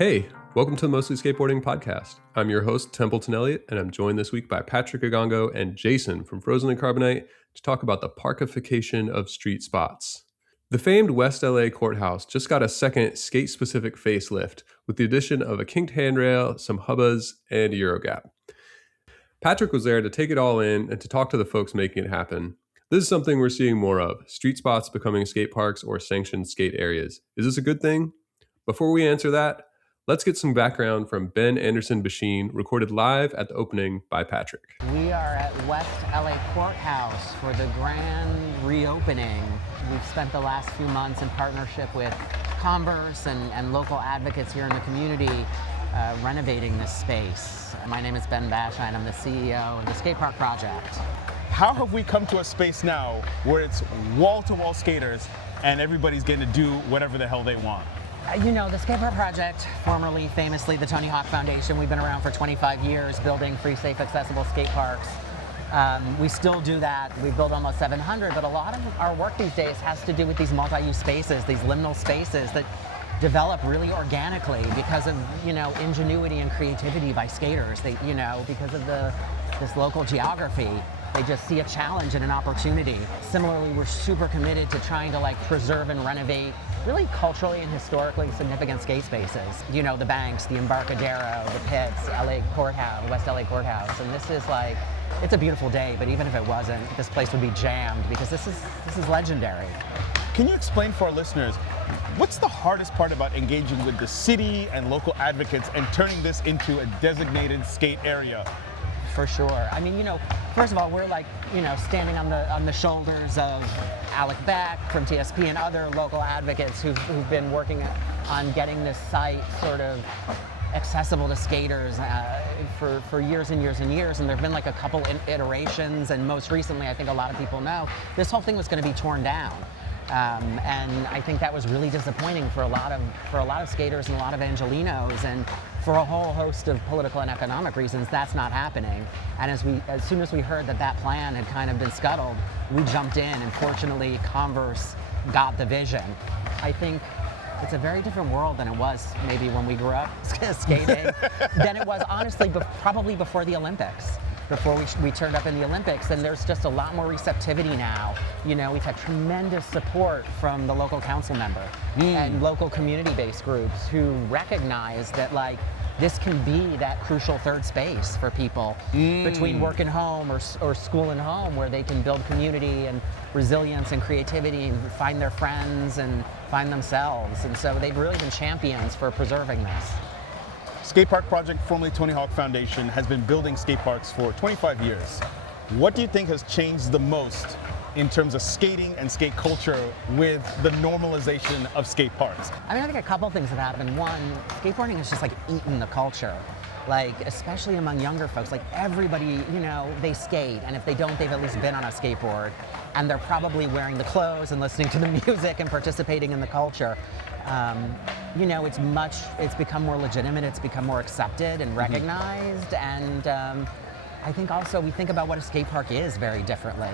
Hey, welcome to the Mostly Skateboarding podcast. I'm your host, Templeton Elliott, and I'm joined this week by Patrick Kigongo and Jason from Frozen and Carbonite to talk about the parkification of street spots. The famed West LA Courthouse just got a second skate-specific facelift with the addition of a kinked handrail, some hubbas, and a Eurogap. Patrick was there to take it all in and to talk to the folks making it happen. This is something we're seeing more of, street spots becoming skate parks or sanctioned skate areas. Is this a good thing? Before we answer that, let's get some background from Ben Anderson-Basheen, recorded live at the opening by Patrick. We are at West LA Courthouse for the grand reopening. We've spent the last few months in partnership with Converse and local advocates here in the community renovating this space. My name is Ben Bashine. I'm the CEO of the Skatepark project. How have we come to a space now where it's wall-to-wall skaters and everybody's getting to do whatever the hell they want? You know, the Skatepark project, formerly famously the Tony Hawk Foundation, we've been around for 25 years building free, safe, accessible skate parks. We still do that. We've built almost 700, but a lot of our work these days has to do with these multi-use spaces, these liminal spaces that develop really organically because of, ingenuity and creativity by skaters. Because of this local geography. They just see a challenge and an opportunity. Similarly, we're super committed to trying to preserve and renovate really culturally and historically significant skate spaces. The banks, the Embarcadero, the pits, LA Courthouse, West LA Courthouse. And this is it's a beautiful day, but even if it wasn't, this place would be jammed because this is legendary. Can you explain for our listeners, what's the hardest part about engaging with the city and local advocates and turning this into a designated skate area? For sure. I mean, first of all, we're standing on the shoulders of Alec Beck from TSP and other local advocates who've been working on getting this site sort of accessible to skaters for years and years and years. And there've been a couple iterations, and most recently, I think a lot of people know, this whole thing was going to be torn down. And I think that was really disappointing for a lot of skaters and a lot of Angelenos, and for a whole host of political and economic reasons, that's not happening. And as soon as we heard that plan had kind of been scuttled, we jumped in, and fortunately, Converse got the vision. I think it's a very different world than it was maybe when we grew up skating, than it was honestly probably before the Olympics. Before we turned up in the Olympics, and there's just a lot more receptivity now. We've had tremendous support from the local council member and local community-based groups who recognize that this can be that crucial third space for people between work and home or school and home, where they can build community and resilience and creativity and find their friends and find themselves. And so they've really been champions for preserving this. Skatepark Project, formerly Tony Hawk Foundation, has been building skate parks for 25 years. What do you think has changed the most in terms of skating and skate culture with the normalization of skate parks? I think a couple things have happened. One, skateboarding has just eaten the culture. Especially among younger folks, everybody, they skate, and if they don't, they've at least been on a skateboard, and they're probably wearing the clothes and listening to the music and participating in the culture. It's become more legitimate, it's become more accepted and recognized, and I think also we think about what a skate park is very differently.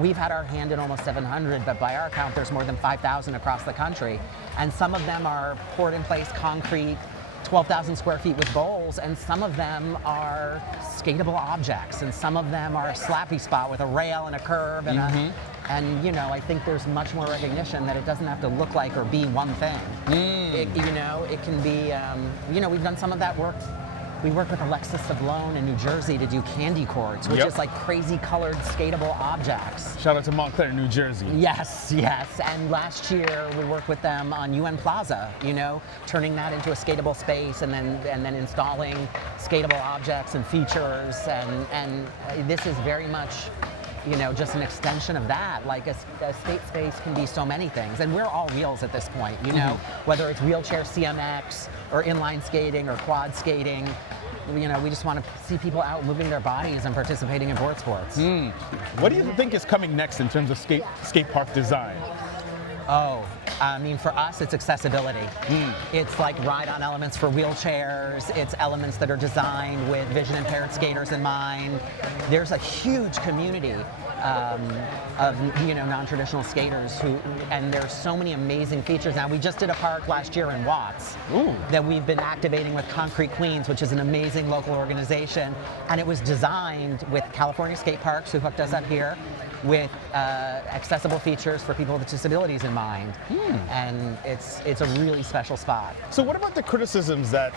We've had our hand in almost 700, but by our count, there's more than 5,000 across the country, and some of them are poured in place concrete, 12,000 square feet with bowls, and some of them are skatable objects, and some of them are a slappy spot with a rail and a curve, and I think there's much more recognition that it doesn't have to look like or be one thing. It can be, we've done some of that work. We worked with Alexis Sablone in New Jersey to do candy cords, which is crazy colored skatable objects. Shout out to Montclair, New Jersey. Yes. And last year we worked with them on UN Plaza, turning that into a skatable space and then installing skatable objects and features. And this is very much, just an extension of that. A skate space can be so many things, and we're all wheels at this point, whether it's wheelchair CMX or inline skating or quad skating. We just want to see people out moving their bodies and participating in board sports. What do you think is coming next in terms of skate park design? For us, it's accessibility. It's ride-on elements for wheelchairs. It's elements that are designed with vision-impaired skaters in mind. There's a huge community non-traditional skaters and there's so many amazing features. Now, we just did a park last year in Watts that we've been activating with Concrete Queens, which is an amazing local organization, and it was designed with California Skateparks, who hooked us up here, with accessible features for people with disabilities in mind. And it's a really special spot. So what about the criticisms that,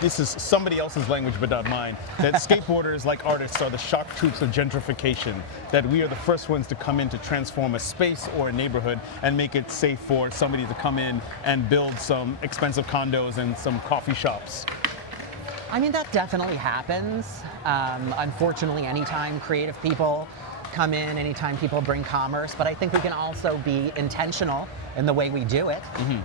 this is somebody else's language but not mine, that skateboarders like artists are the shock troops of gentrification, that we are the first ones to come in to transform a space or a neighborhood and make it safe for somebody to come in and build some expensive condos and some coffee shops? I mean, that definitely happens. Unfortunately, anytime creative people come in, anytime people bring commerce, but I think we can also be intentional in the way we do it.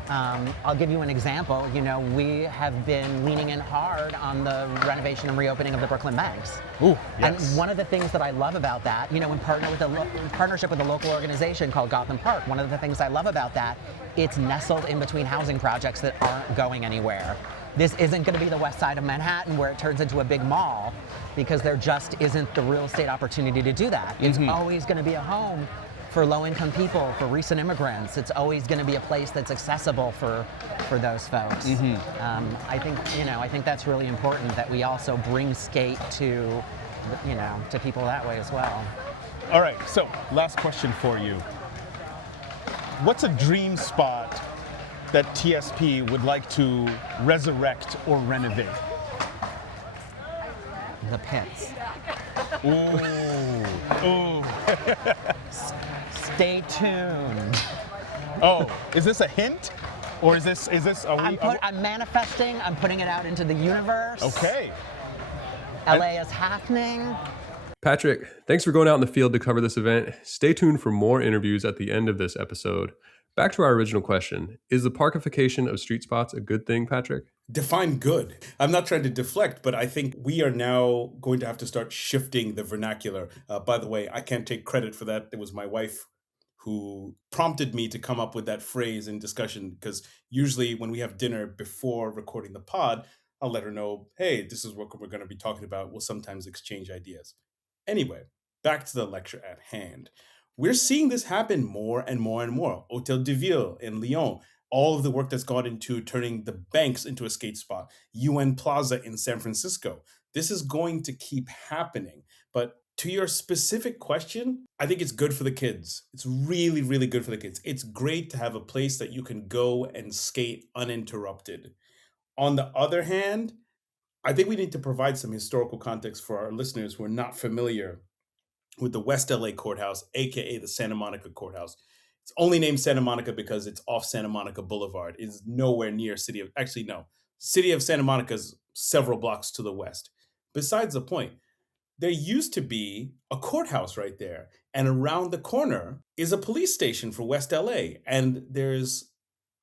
I'll give you an example. We have been leaning in hard on the renovation and reopening of the Brooklyn Banks. Ooh, yes. And one of the things that I love about that, in partnership with a local organization called Gotham Park, one of the things I love about that, it's nestled in between housing projects that aren't going anywhere. This isn't going to be the west side of Manhattan where it turns into a big mall, because there just isn't the real estate opportunity to do that. It's always going to be a home for low-income people, for recent immigrants. It's always going to be a place that's accessible for those folks. I think that's really important, that we also bring skate to people that way as well. All right, so last question for you. What's a dream spot that TSP would like to resurrect or renovate? The pits. Ooh. Stay tuned. Oh, is this a hint? Or is this, I'm manifesting, I'm putting it out into the universe. Okay. LA is happening. Patrick, thanks for going out in the field to cover this event. Stay tuned for more interviews at the end of this episode. Back to our original question. Is the parkification of street spots a good thing, Patrick? Define good. I'm not trying to deflect, but I think we are now going to have to start shifting the vernacular. By the way, I can't take credit for that. It was my wife who prompted me to come up with that phrase in discussion, because usually when we have dinner before recording the pod, I'll let her know, hey, this is what we're going to be talking about. We'll sometimes exchange ideas. Anyway, back to the lecture at hand. We're seeing this happen more and more and more. Hôtel de Ville in Lyon, all of the work that's gone into turning the banks into a skate spot. UN Plaza in San Francisco. This is going to keep happening. But to your specific question, I think it's good for the kids. It's really, really good for the kids. It's great to have a place that you can go and skate uninterrupted. On the other hand, I think we need to provide some historical context for our listeners who are not familiar with the West LA Courthouse, aka the Santa Monica Courthouse. It's only named Santa Monica because it's off Santa Monica Boulevard. It is nowhere near City of Santa Monica is several blocks to the west. Besides the point, there used to be a courthouse right there, and around the corner is a police station for West LA, and there's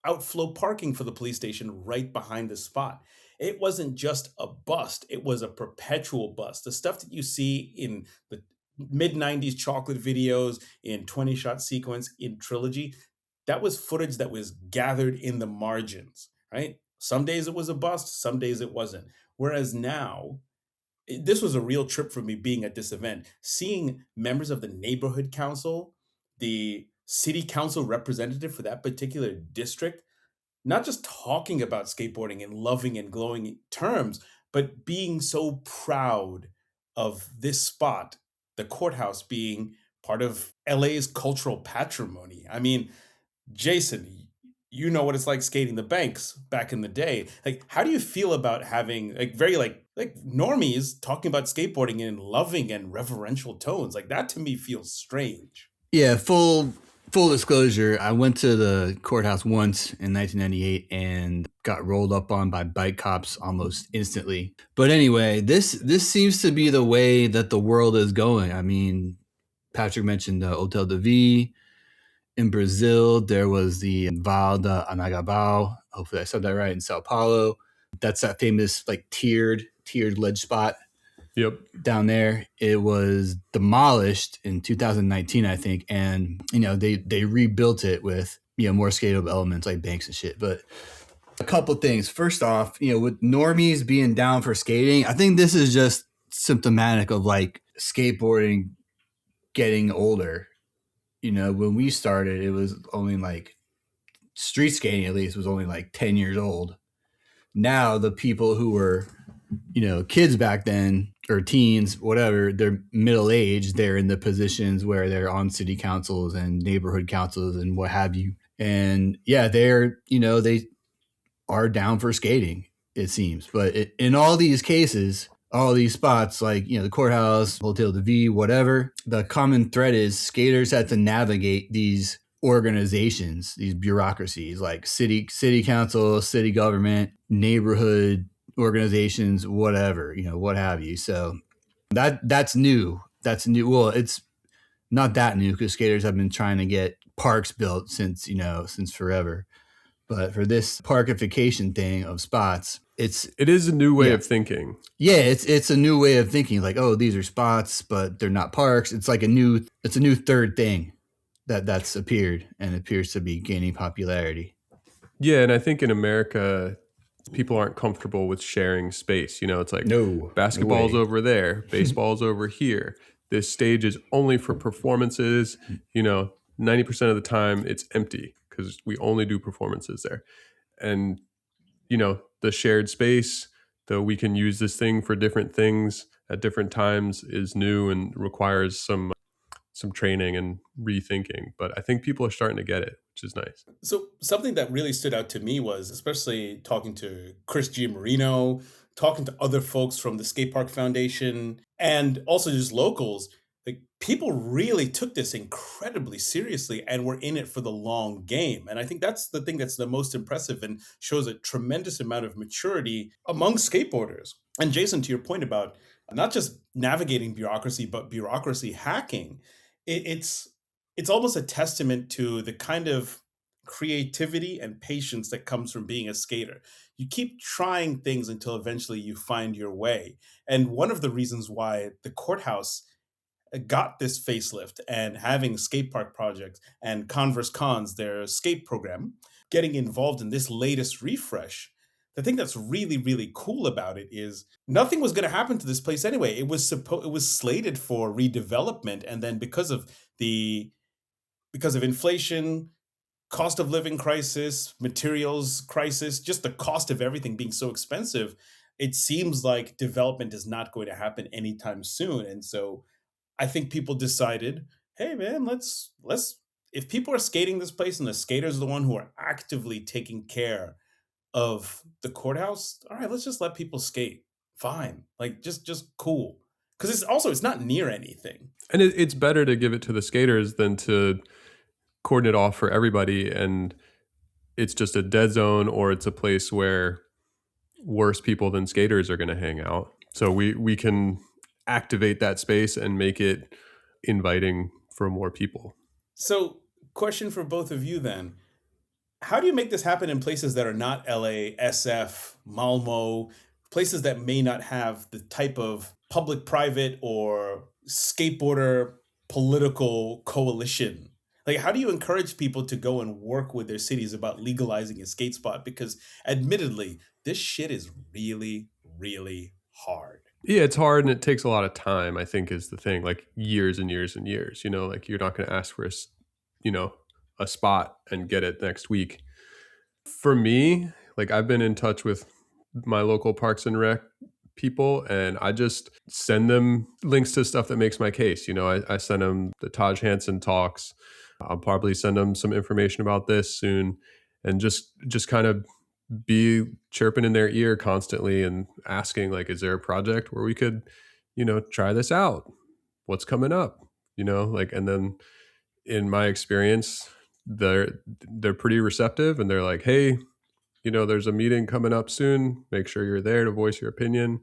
outflow parking for the police station right behind the spot. It wasn't just a bust, it was a perpetual bust. The stuff that you see in the mid-90s chocolate videos, in 20-shot sequence, in Trilogy, that was footage that was gathered in the margins, right? Some days it was a bust, some days it wasn't. Whereas now, this was a real trip for me being at this event, seeing members of the neighborhood council, the city council representative for that particular district, not just talking about skateboarding in loving and glowing terms, but being so proud of this spot, the courthouse, being part of LA's cultural patrimony. I mean, Jason, you know what it's like skating the banks back in the day. Like, how do you feel about having very normies talking about skateboarding in loving and reverential tones? Like, that to me feels strange. Yeah, full disclosure, I went to the courthouse once in 1998 and got rolled up on by bike cops almost instantly. But anyway, this seems to be the way that the world is going. I mean, Patrick mentioned the Hôtel de Ville. In Brazil, there was the Val de Anhangabaú. Hopefully I said that right, in Sao Paulo. That's that famous tiered ledge spot. Yep. Down there. It was demolished in 2019, I think. And, they rebuilt it with, more skatable elements like banks and shit. But a couple things. First off, with normies being down for skating, I think this is just symptomatic of skateboarding getting older. When we started, it was only like street skating, at least, was only like 10 years old. Now the people who were, kids back then, or teens, whatever, they're middle-aged. They're in the positions where they're on city councils and neighborhood councils and what have you. And yeah, they are down for skating, it seems. But in all these cases, all these spots, like, the courthouse, Hotel de Ville, whatever, the common thread is skaters have to navigate these organizations, these bureaucracies, like city council, city government, neighborhood organizations, whatever, what have you. So that's new. Well, it's not that new because skaters have been trying to get parks built since forever. But for this parkification thing of spots, it is a new way of thinking. Yeah, it's a new way of thinking. Like, oh, these are spots, but they're not parks. It's like a new third thing that's appeared and appears to be gaining popularity. Yeah, and I think in America, people aren't comfortable with sharing space. It's like, no, basketball's over there, baseball's over here. This stage is only for performances. 90% of the time it's empty because we only do performances there. And, the shared space, though we can use this thing for different things at different times, is new and requires some training and rethinking. But I think people are starting to get it, which is nice. So something that really stood out to me was, especially talking to Chris Giamarino, talking to other folks from the Skatepark Foundation, and also just locals, like, people really took this incredibly seriously and were in it for the long game. And I think that's the thing that's the most impressive and shows a tremendous amount of maturity among skateboarders. And Jason, to your point about not just navigating bureaucracy, but bureaucracy hacking, it's almost a testament to the kind of creativity and patience that comes from being a skater. You keep trying things until eventually you find your way. And one of the reasons why the courthouse got this facelift and having Skatepark project and Converse Cons, their skate program, getting involved in this latest refresh, the thing that's really, really cool about it is nothing was going to happen to this place anyway. It was slated for redevelopment, and then because of inflation, cost of living crisis, materials crisis, just the cost of everything being so expensive, it seems like development is not going to happen anytime soon. And so I think people decided, hey man, let's if people are skating this place and the skaters are the one who are actively taking care of the courthouse, all right, let's just let people skate. Fine. Like, just cool. Because it's not near anything. And it's better to give it to the skaters than to cordon it off for everybody, and it's just a dead zone, or it's a place where worse people than skaters are going to hang out. So we can activate that space and make it inviting for more people. So, question for both of you then. How do you make this happen in places that are not LA, SF, Malmo, places that may not have the type of public-private or skateboarder political coalition? Like, how do you encourage people to go and work with their cities about legalizing a skate spot? Because admittedly, this shit is really, really hard. Yeah, it's hard and it takes a lot of time, I think, is the thing. Like, years and years and years, like, you're not going to ask for a spot and get it next week. For me, like, I've been in touch with my local Parks and Rec people, and I just send them links to stuff that makes my case. I send them the Taj Hansen talks. I'll probably send them some information about this soon, and just kind of be chirping in their ear constantly and asking, like, is there a project where we could, try this out? What's coming up? And then in my experience, they're pretty receptive, and they're like, hey, there's a meeting coming up soon. Make sure you're there to voice your opinion.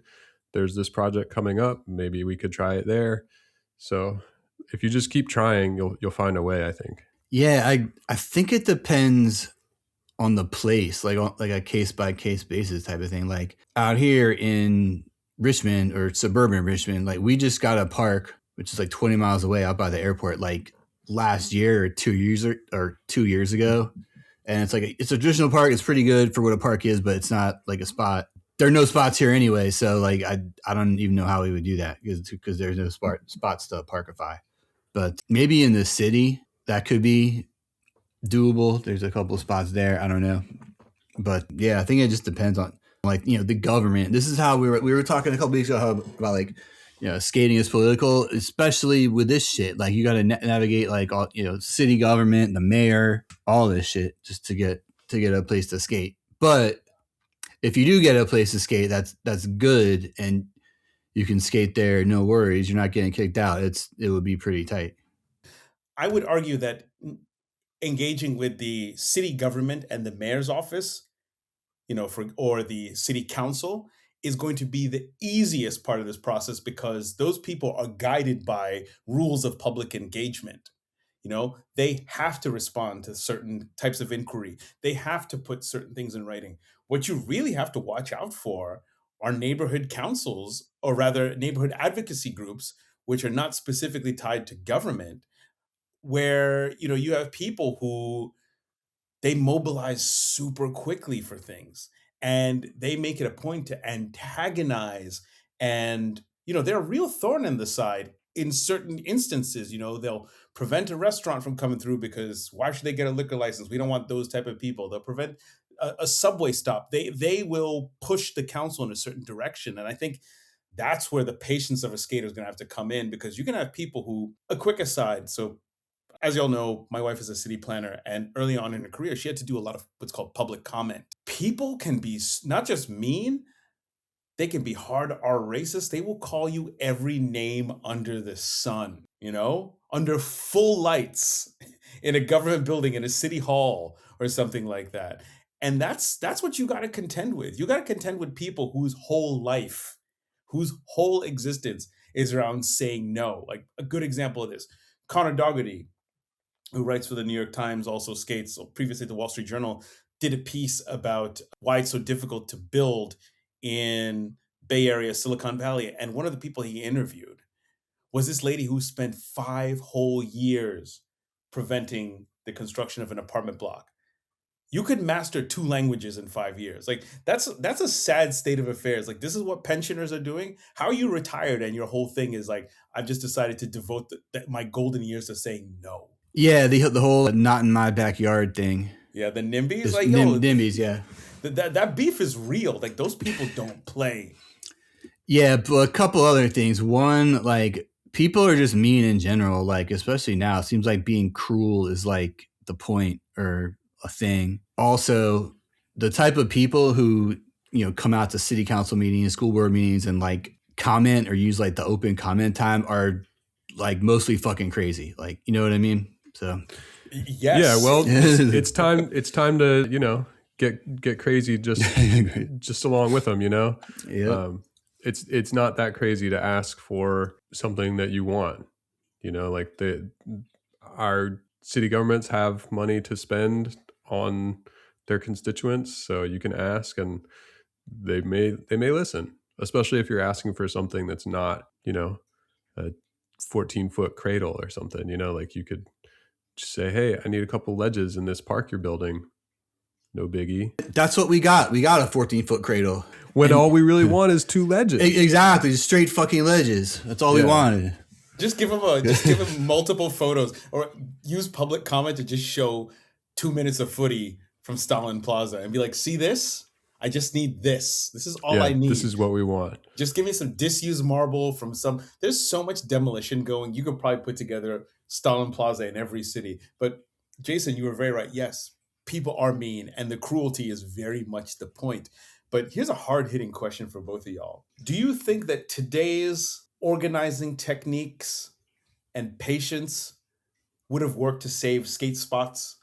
There's this project coming up. Maybe we could try it there. So if you just keep trying, you'll find a way, I think. Yeah, I think it depends on the place, like a case by case basis type of thing. Like out here in Richmond or suburban Richmond, like we just got a park, which is like 20 miles away out by the airport, like last year or 2 years ago. And it's like, it's a traditional park. It's pretty good for what a park is, but it's not like a spot. There are no spots here anyway. So like, I don't even know how we would do that because there's no spots to parkify. But maybe in the city that could be doable. There's a couple of spots there. I don't know. But yeah, I think it just depends on the government. This is how we were talking a couple weeks ago about skating is political, especially with this shit. Like you got to navigate all, city government, the mayor, all this shit just to get a place to skate. But if you do get a place to skate, that's good, and you can skate there, no worries. You're not getting kicked out. It would be pretty tight. I would argue that engaging with the city government and the mayor's office, or the city council is going to be the easiest part of this process because those people are guided by rules of public engagement. They have to respond to certain types of inquiry. They have to put certain things in writing. What you really have to watch out for are neighborhood councils, or rather neighborhood advocacy groups, which are not specifically tied to government, where you have people who they mobilize super quickly for things, and they make it a point to antagonize, and they're a real thorn in the side in certain instances. They'll prevent a restaurant from coming through because why should they get a liquor license? We don't want those type of people. They'll prevent a subway stop. They will push the council in a certain direction, and I think that's where the patience of a skater is going to have to come in, because you're going to have people who, a quick aside, so as y'all know, my wife is a city planner, and early on in her career, she had to do a lot of what's called public comment. People can be not just mean, they can be hard or racist. They will call you every name under the sun, under full lights in a government building, in a city hall or something like that. And that's what you got to contend with. You got to contend with people whose whole life, whose whole existence is around saying no. Like a good example of this, Connor Dougherty, who writes for the New York Times, also skates, previously the Wall Street Journal, did a piece about why it's so difficult to build in Bay Area, Silicon Valley. And one of the people he interviewed was this lady who spent 5 whole years preventing the construction of an apartment block. You could master 2 languages in 5 years. Like that's a sad state of affairs. Like this is what pensioners are doing. How are you retired and your whole thing is like, I've just decided to devote my golden years to saying no. Yeah, the whole not in my backyard thing. Yeah, the NIMBYs, NIMBYs, yeah. That beef is real. Like those people don't play. Yeah, but a couple other things. One, like people are just mean in general. Like especially now, it seems like being cruel is like the point or a thing. Also, the type of people who come out to city council meetings, school board meetings, and like comment or use like the open comment time are like mostly fucking crazy. Like you know what I mean? So yes. Yeah, well, it's time to get crazy just along with them. Yeah. It's not that crazy to ask for something that you want. Like our city governments have money to spend on their constituents, so you can ask, and they may listen, especially if you're asking for something that's not a 14-foot cradle or something. Like you could just say, hey, I need a couple ledges in this park you're building. No biggie. That's what we got. We got a 14-foot cradle. When all we really want is 2 ledges. Exactly. Just straight fucking ledges. That's all we wanted. Just give them multiple photos, or use public comment to just show 2 minutes of footy from Stalin Plaza and be like, see this? I just need this. This is all I need. This is what we want. Just give me some disused marble from there's so much demolition going. You could probably put together Stalin Plaza in every city. But Jason, you were very right. Yes, people are mean, and the cruelty is very much the point. But here's a hard-hitting question for both of y'all. Do you think that today's organizing techniques and patience would have worked to save skate spots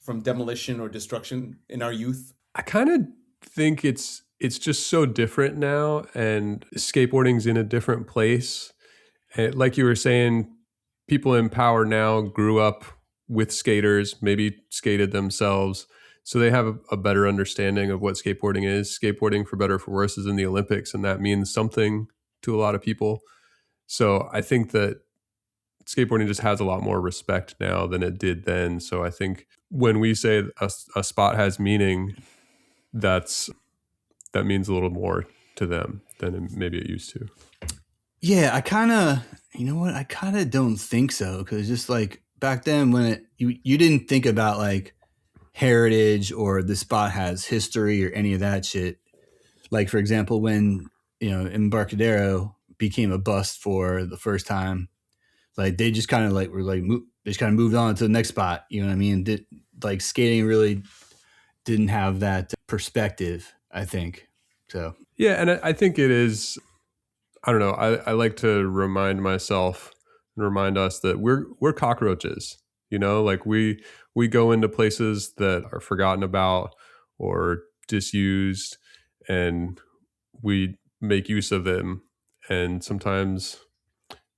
from demolition or destruction in our youth? I kind of think it's just so different now, and skateboarding's in a different place. And like you were saying, people in power now grew up with skaters, maybe skated themselves, so they have a better understanding of what skateboarding is. Skateboarding, for better or for worse, is in the Olympics, and that means something to a lot of people. So I think that skateboarding just has a lot more respect now than it did then. So I think when we say a spot has meaning, that means a little more to them than maybe it used to. Yeah, I kind of, you know what? I kind of don't think so, because just like back then when you didn't think about like heritage or the spot has history or any of that shit. Like for example, when Embarcadero became a bust for the first time, like they just kind of like they just kind of moved on to the next spot. You know what I mean? Like skating really didn't have that perspective, I think. So Yeah, and I think it is. I don't know. I like to remind myself and remind us that we're cockroaches. Like we go into places that are forgotten about or disused, and we make use of them. And sometimes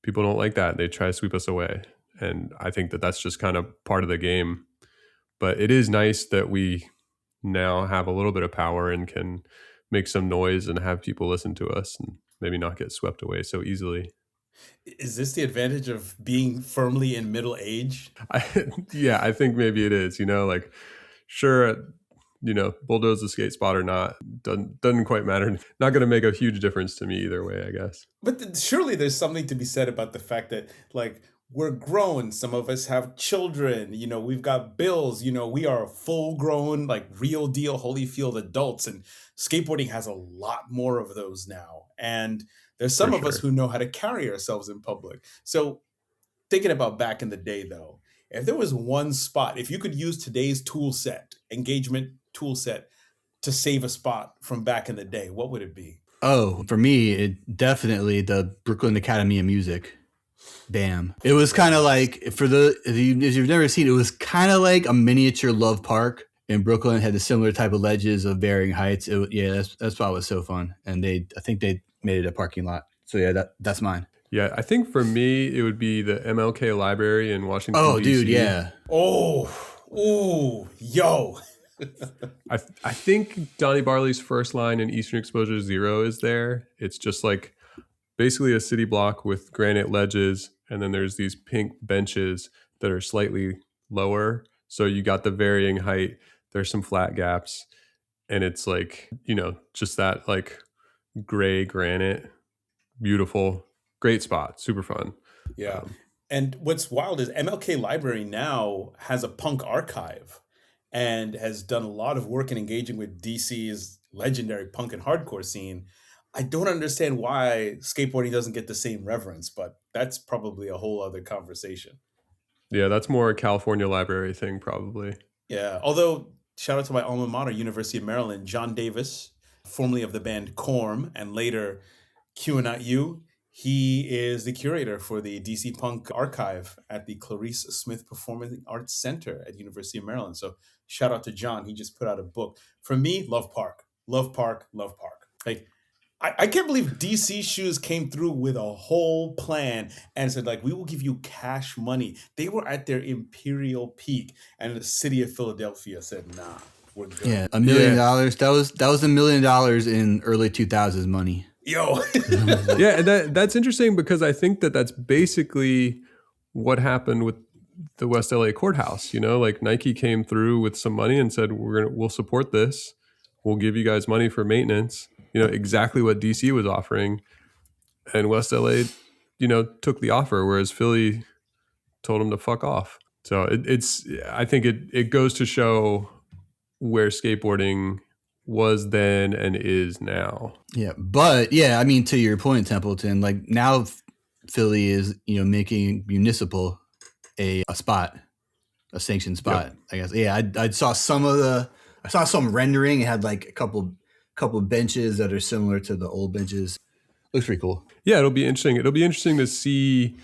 people don't like that. They try to sweep us away. And I think that that's just kind of part of the game. But it is nice that we now have a little bit of power and can make some noise and have people listen to us and maybe not get swept away so easily. Is this the advantage of being firmly in middle age? Yeah, I think maybe it is, like sure, bulldoze the skate spot or not, doesn't quite matter. Not going to make a huge difference to me either way, I guess. But surely there's something to be said about the fact that, like, we're grown. Some of us have children. We've got bills. We are full grown, like real deal Holyfield adults. And skateboarding has a lot more of those now. And there's some For of us sure. who know how to carry ourselves in public. So thinking about back in the day, though, if there was one spot, if you could use today's engagement tool set to save a spot from back in the day, what would it be? oh, for me, it definitely the Brooklyn Academy of Music. Bam! It was kind of like if you've never seen it, was kind of like a miniature Love Park in Brooklyn. It had the similar type of ledges of varying heights. That spot was so fun, and I think they made it a parking lot. So yeah, that's mine. Yeah, I think for me it would be the MLK Library in Washington, Oh, D.C. dude, yeah. Oh, ooh, yo. I think Donnie Barley's first line in Eastern Exposure Zero is there. It's just like basically a city block with granite ledges, and then there's these pink benches that are slightly lower. So you got the varying height. There's some flat gaps, and it's like, just that like gray granite, beautiful, great spot, super fun. Yeah. And what's wild is MLK Library now has a punk archive and has done a lot of work in engaging with DC's legendary punk and hardcore scene. I don't understand why skateboarding doesn't get the same reverence, but that's probably a whole other conversation. Yeah, that's more a California library thing, probably. Yeah. Although, shout out to my alma mater, University of Maryland, John Davis, formerly of the band Corm and later Q Not You. He is the curator for the DC Punk archive at the Clarice Smith Performing Arts Center at University of Maryland. So shout out to John. He just put out a book. For me, Love Park. Love Park, Love Park. Like, I can't believe DC Shoes came through with a whole plan and said, like, we will give you cash money. They were at their imperial peak, and the city of Philadelphia said, nah, we're good. Yeah, $1 million. That was $1 million in early 2000s money. Yo. Yeah, and that's interesting because I think that's basically what happened with the West LA Courthouse. Like Nike came through with some money and said, we'll support this. We'll give you guys money for maintenance. Exactly what DC was offering, and West LA, took the offer, whereas Philly told them to fuck off. So I think it goes to show where skateboarding was then and is now. Yeah, but yeah, I mean, to your point, Templeton, like now Philly is making municipal a spot, a sanctioned spot. Yep. I guess. Yeah, I saw some rendering. It had like a couple benches that are similar to the old benches. Looks pretty cool. Yeah, it'll be interesting. It'll be interesting to see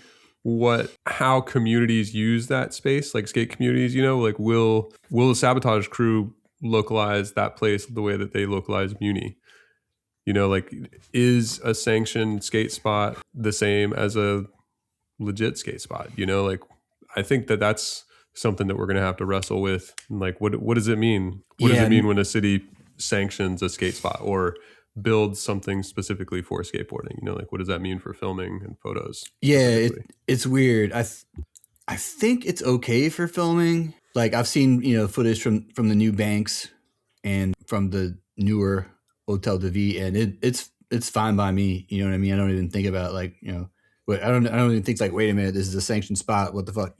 how communities use that space, like skate communities. Like will the Sabotage crew localize that place the way that they localize Muni? Like is a sanctioned skate spot the same as a legit skate spot? Like I think that's something that we're going to have to wrestle with. Like what does it mean? What does it mean when a city sanctions a skate spot or builds something specifically for skateboarding? Like what does that mean for filming and photos? Yeah, it's weird. I think it's okay for filming. Like I've seen footage from the new banks and from the newer Hotel de Ville, and it's it's fine by me. You know what I mean? I don't even think about like, I don't even think like, wait a minute, this is a sanctioned spot. What the fuck,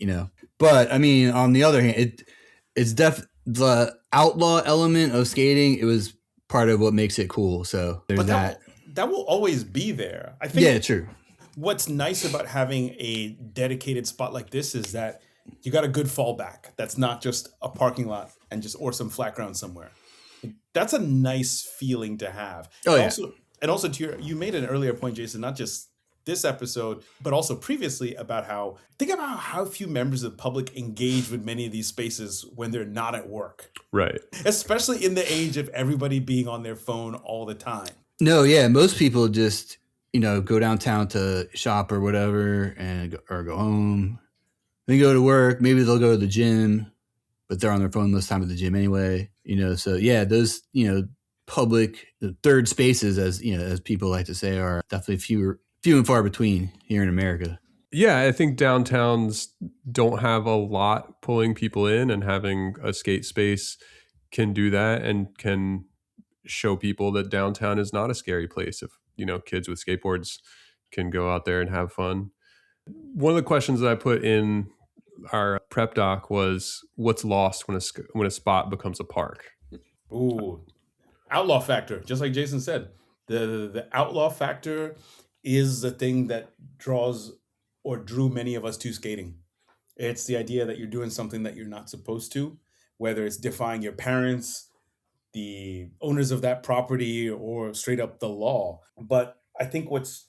But I mean, on the other hand, it's the outlaw element of skating. It was part of what makes it cool. So there's that will always be there. I think. Yeah, true. What's nice about having a dedicated spot like this is that you got a good fallback. That's not just a parking lot or some flat ground somewhere. That's a nice feeling to have. Oh, yeah. Also you made an earlier point, Jason, not just this episode, but also previously about how few members of the public engage with many of these spaces when they're not at work. Right. Especially in the age of everybody being on their phone all the time. No, yeah. Most people just, go downtown to shop or whatever or go home. Then go to work. Maybe they'll go to the gym, but they're on their phone most of the time at the gym anyway. So yeah, those, public third spaces, as people like to say, are definitely few and far between here in America. Yeah, I think downtowns don't have a lot pulling people in, and having a skate space can do that and can show people that downtown is not a scary place. If, kids with skateboards can go out there and have fun. One of the questions that I put in our prep doc was, what's lost when a spot becomes a park? Ooh, outlaw factor, just like Jason said. The outlaw factor is the thing that drew many of us to skating. It's the idea that you're doing something that you're not supposed to, whether it's defying your parents, the owners of that property, or straight up the law. But I think what's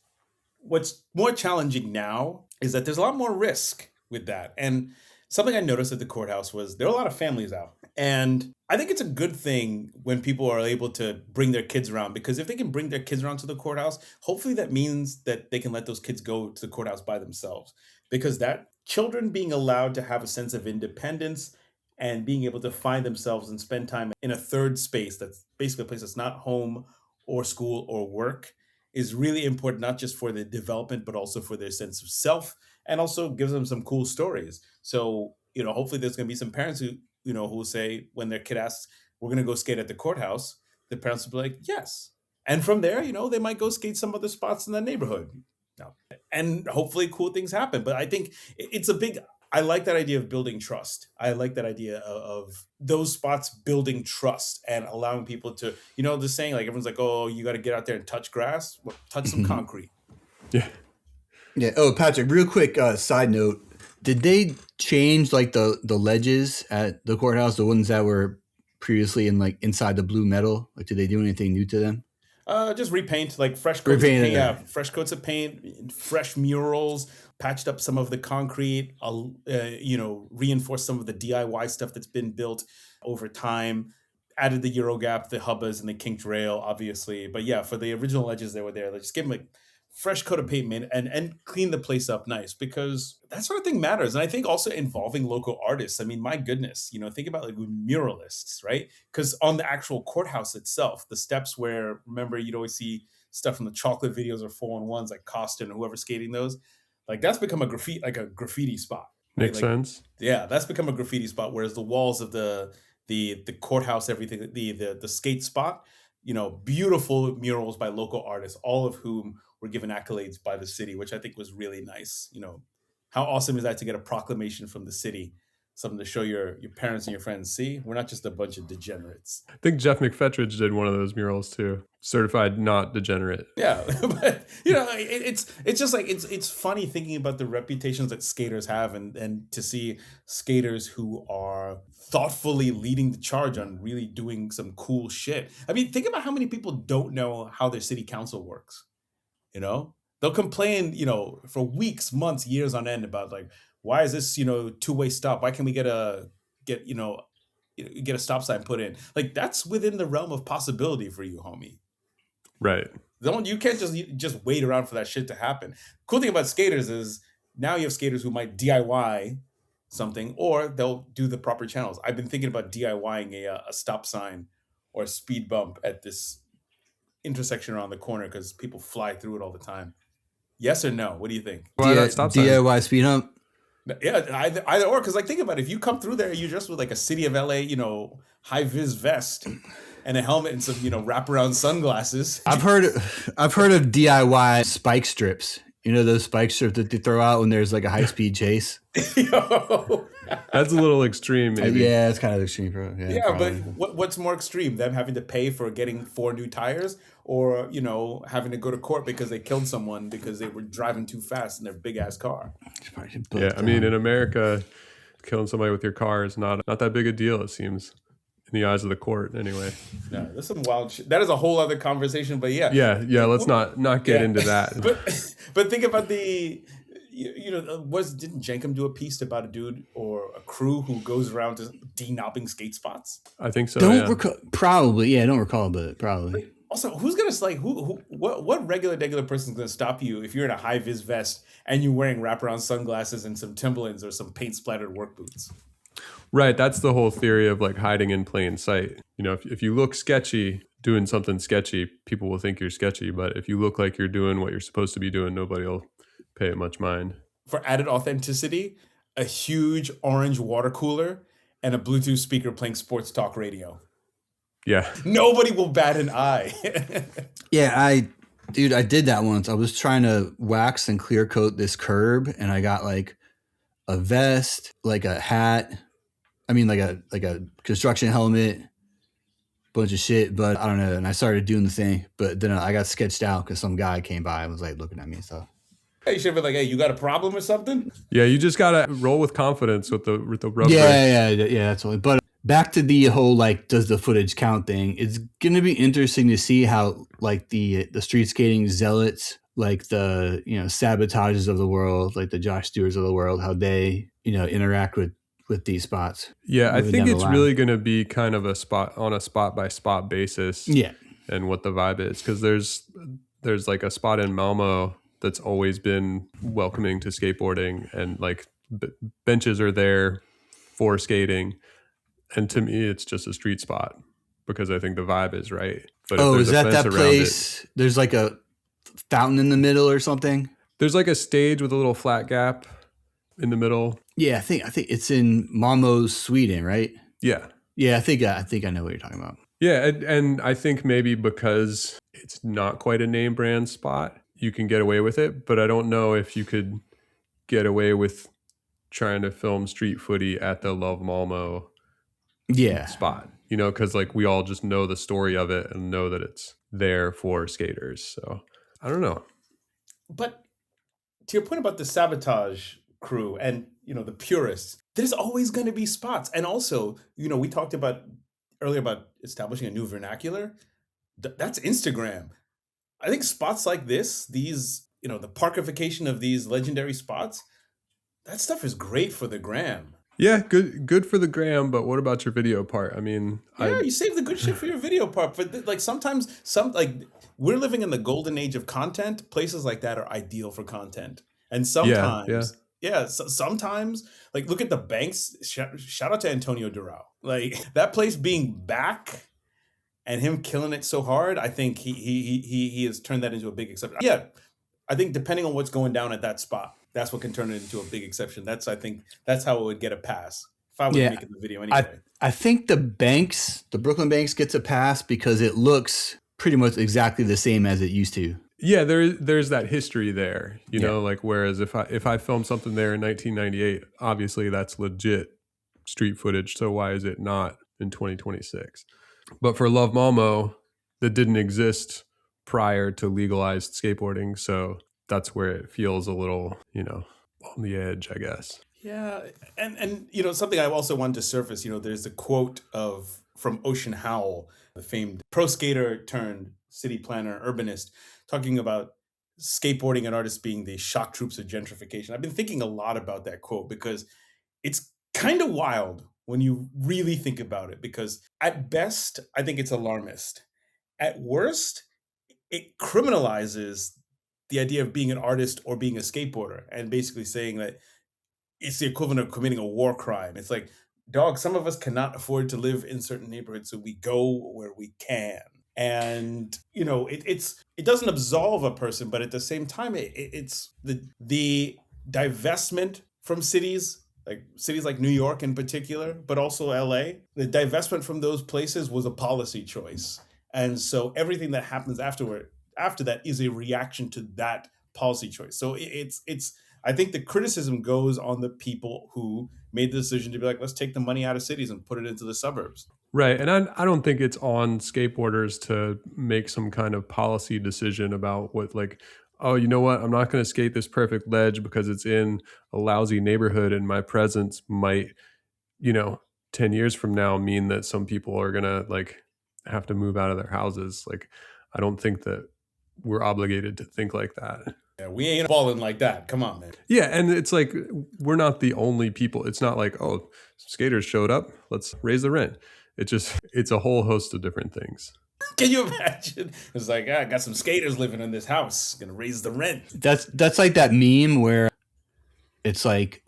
more challenging now is that there's a lot more risk with that. And something I noticed at the courthouse was there are a lot of families out. And I think it's a good thing when people are able to bring their kids around, because if they can bring their kids around to the courthouse, hopefully that means that they can let those kids go to the courthouse by themselves, because that children being allowed to have a sense of independence and being able to find themselves and spend time in a third space that's basically a place that's not home or school or work is really important, not just for their development, but also for their sense of self, and also gives them some cool stories. So, hopefully there's going to be some parents who will say, when their kid asks, we're going to go skate at the courthouse, the parents will be like, yes. And from there, they might go skate some other spots in the neighborhood. And hopefully cool things happen. But I think I like that idea of building trust. I like that idea of those spots building trust and allowing people to, the saying, like, everyone's like, oh, you got to get out there and touch grass. Well, touch some concrete. Yeah. Yeah. Oh, Patrick, real quick side note. Did they change like the ledges at the courthouse, the ones that were previously inside the blue metal? Like, did they do anything new to them? Just repaint, like fresh coats of paint. Yeah, fresh coats of paint, fresh murals, patched up some of the concrete, reinforced some of the DIY stuff that's been built over time, added the Eurogap, the hubbas, and the kinked rail, obviously. But yeah, for the original ledges that were there, they just give them like fresh coat of paint and clean the place up nice, because that sort of thing matters. And I think also involving local artists. I mean, my goodness, think about like muralists, right? Because on the actual courthouse itself, the steps where, remember, you'd always see stuff from the chocolate videos or 4-on-1s like Costin or whoever's skating those. Like, that's become a graffiti spot. Right? Makes sense. Yeah, that's become a graffiti spot. Whereas the walls of the courthouse, everything, the skate spot, beautiful murals by local artists, all of whom were given accolades by the city, which I think was really nice. How awesome is that to get a proclamation from the city, something to show your parents and your friends, see, we're not just a bunch of degenerates. I think Jeff McFetridge did one of those murals too. Certified not degenerate. Yeah, but it's just like it's funny thinking about the reputations that skaters have, and to see skaters who are thoughtfully leading the charge on really doing some cool shit. I mean, think about how many people don't know how their city council works. They'll complain, for weeks, months, years on end about like, why is this, two-way stop? Why can't we get a stop sign put in? Like, that's within the realm of possibility for you, homie. Right. You can't just wait around for that shit to happen. Cool thing about skaters is now you have skaters who might DIY something, or they'll do the proper channels. I've been thinking about DIYing a stop sign or a speed bump at this intersection around the corner, because people fly through it all the time. Yes or no? What do you think? DIY speed hump? Yeah, either or. Because like, think about it. If you come through there, you're just with like a City of LA, high vis vest. and a helmet and some, wraparound sunglasses. I've heard of DIY spike strips. You know those spike strips that they throw out when there's like a high speed chase. Yo. That's a little extreme, maybe. Yeah, it's kind of extreme. Yeah, but what's more extreme? Them having to pay for getting 4 new tires, or having to go to court because they killed someone because they were driving too fast in their big ass car. Yeah, I mean, in America, killing somebody with your car is not that big a deal, it seems, in the eyes of the court. Anyway. No, there's some wild shit. That is a whole other conversation. But yeah. Yeah. Let's not get into that. But think about the. Didn't Jenkem do a piece about a dude or a crew who goes around to de-knobbing skate spots? I think so. Don't recall. Probably, yeah. I don't recall, but probably. Also, who's gonna what regular person's gonna stop you if you're in a high vis vest and you're wearing wraparound sunglasses and some Timberlands or some paint splattered work boots? Right. That's the whole theory of like hiding in plain sight. If you look sketchy, doing something sketchy, people will think you're sketchy. But if you look like you're doing what you're supposed to be doing, nobody will pay it much mind. For added authenticity, a huge orange water cooler and a Bluetooth speaker playing sports talk radio. Yeah. Nobody will bat an eye. Yeah, I did that once. I was trying to wax and clear coat this curb, and I got like a vest, like a hat. I mean, like a construction helmet, bunch of shit. But I don't know. And I started doing the thing, but then I got sketched out because some guy came by and was like looking at me and stuff. You should have been like, "Hey, you got a problem or something?" Yeah, you just gotta roll with confidence with the rubber. Yeah. That's all. But back to the whole like, does the footage count thing? It's gonna be interesting to see how like the street skating zealots, like the sabotages of the world, like the Josh Stewarts of the world, how they interact with these spots. Yeah, I think it's really gonna be kind of a spot by spot basis. Yeah, and what the vibe is, because there's like a spot in Malmo that's always been welcoming to skateboarding, and like benches are there for skating. And to me, it's just a street spot because I think the vibe is right. But is that place? There's like a fountain in the middle or something. There's like a stage with a little flat gap in the middle. Yeah, I think it's in Malmö, Sweden, right? Yeah. Yeah, I think I know what you're talking about. Yeah, and I think maybe because it's not quite a name brand spot, you can get away with it, but I don't know if you could get away with trying to film street footy at the Love Malmo spot, because like we all just know the story of it and know that it's there for skaters. So I don't know. But to your point about the sabotage crew and the purists, there's always going to be spots. And also, we talked about earlier about establishing a new vernacular. That's Instagram. I think spots like this, these, the parkification of these legendary spots, that stuff is great for the gram. Yeah, good for the gram, but what about your video part? I mean, you save the good shit for your video part, but like sometimes we're living in the golden age of content. Places like that are ideal for content. And sometimes sometimes like look at the Banks, shout out to Antonio Durao. Like that place being back and him killing it so hard, I think he has turned that into a big exception. Yeah, I think depending on what's going down at that spot, that's what can turn it into a big exception. I think that's how it would get a pass if I was making the video anyway. I think the Brooklyn Banks gets a pass because it looks pretty much exactly the same as it used to. Yeah, there's that history there, like whereas if I filmed something there in 1998, obviously that's legit street footage. So why is it not in 2026? But for Love Malmo, that didn't exist prior to legalized skateboarding. So that's where it feels a little, on the edge, I guess. Yeah. And something I also wanted to surface, there's a quote from Ocean Howell, the famed pro skater turned city planner, urbanist, talking about skateboarding and artists being the shock troops of gentrification. I've been thinking a lot about that quote because it's kind of wild when you really think about it, because at best, I think it's alarmist. At worst, it criminalizes the idea of being an artist or being a skateboarder, and basically saying that it's the equivalent of committing a war crime. It's like, dog, some of us cannot afford to live in certain neighborhoods, so we go where we can. And, it doesn't absolve a person, but at the same time, it's the divestment from cities like cities like New York in particular, but also LA, the divestment from those places was a policy choice. And so everything that happens after that is a reaction to that policy choice. So it's I think the criticism goes on the people who made the decision to be like, let's take the money out of cities and put it into the suburbs. Right. And I don't think it's on skateboarders to make some kind of policy decision about what, like, oh, you know what? I'm not going to skate this perfect ledge because it's in a lousy neighborhood and my presence might, 10 years from now mean that some people are going to like have to move out of their houses. Like, I don't think that we're obligated to think like that. Yeah, we ain't balling like that. Come on, man. Yeah, and it's like we're not the only people. It's not like, oh, skaters showed up, let's raise the rent. It's a whole host of different things. Can you imagine? It's like, I got some skaters living in this house, gonna raise the rent. That's like that meme where it's like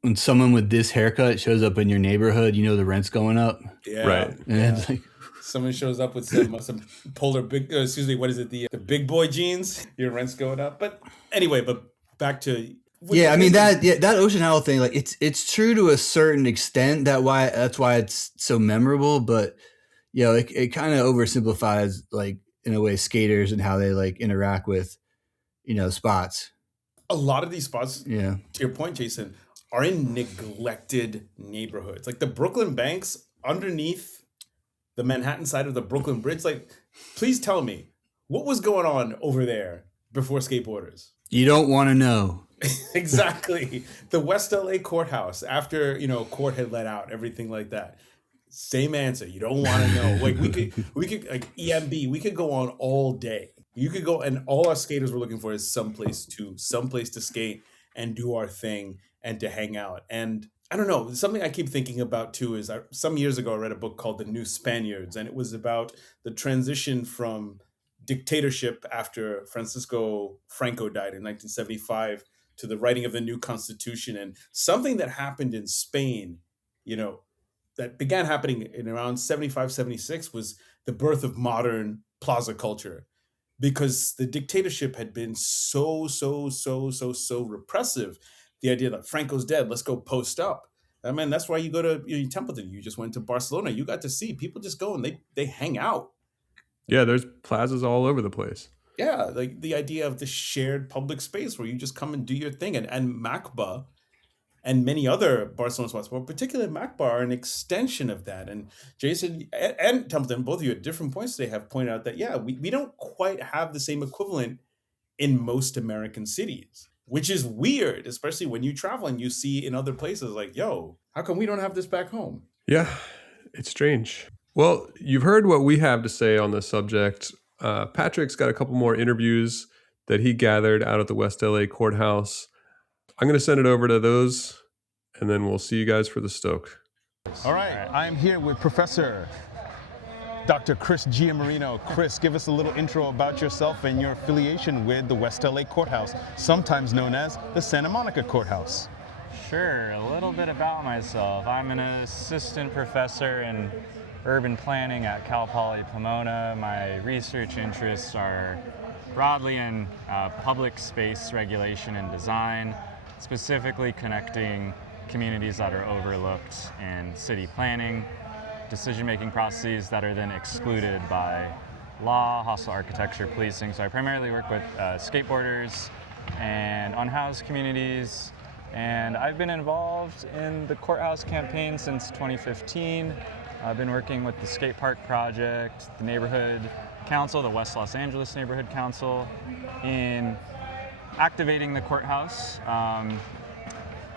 when someone with this haircut shows up in your neighborhood, the rent's going up. Yeah, right. And it's like, someone shows up with some polar big, what is it? The big boy jeans. Your rent's going up. But anyway, back to that Ocean Owl thing, like it's true to a certain extent. That's why it's so memorable. But it kind of oversimplifies, like, in a way, skaters and how they like interact with spots. A lot of these spots, to your point, Jason, are in neglected neighborhoods, like the Brooklyn Banks underneath the Manhattan side of the Brooklyn Bridge. Like, please tell me what was going on over there before skateboarders. You don't want to know. Exactly. The West LA Courthouse, after court had let out, everything like that. Same answer. You don't want to know. Like, we could like EMB. We could go on all day. You could go, and all our skaters were looking for is someplace to skate and do our thing and to hang out. And I don't know, something I keep thinking about too is some years ago I read a book called The New Spaniards, and it was about the transition from dictatorship after Francisco Franco died in 1975 to the writing of the new constitution. And something that happened in Spain, that began happening in around 75, 76 was the birth of modern plaza culture, because the dictatorship had been so repressive. The idea that Franco's dead, let's go post up. I mean, that's why you go to Templeton. You just went to Barcelona. You got to see people just go and they hang out. Yeah, there's plazas all over the place. Yeah, like the idea of the shared public space where you just come and do your thing. And Macba and many other Barcelona spots, but particularly Macba, are an extension of that. And Jason and Templeton, both of you at different points today, have pointed out that, we don't quite have the same equivalent in most American cities, which is weird, especially when you travel and you see in other places like, how come we don't have this back home? Yeah, it's strange. Well, you've heard what we have to say on this subject. Patrick's got a couple more interviews that he gathered out at the West LA Courthouse. I'm going to send it over to those, and then we'll see you guys for the Stoke. All right, I'm here with Professor Dr. Chris Giamarino. Chris, give us a little intro about yourself and your affiliation with the West LA Courthouse, sometimes known as the Santa Monica Courthouse. Sure, a little bit about myself. I'm an assistant professor in urban planning at Cal Poly Pomona. My research interests are broadly in public space regulation and design, specifically connecting communities that are overlooked in city planning, decision-making processes that are then excluded by law, hostile architecture, policing. So I primarily work with skateboarders and unhoused communities, and I've been involved in the courthouse campaign since 2015. I've been working with the Skatepark project, the neighborhood council, the West Los Angeles Neighborhood Council, in activating the courthouse,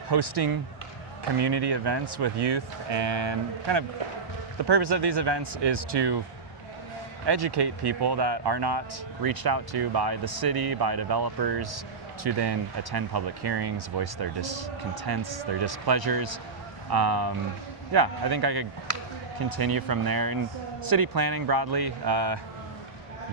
hosting community events with youth, and kind of the purpose of these events is to educate people that are not reached out to by the city, by developers, to then attend public hearings, voice their discontents, their displeasures. I think I could continue from there. In city planning broadly,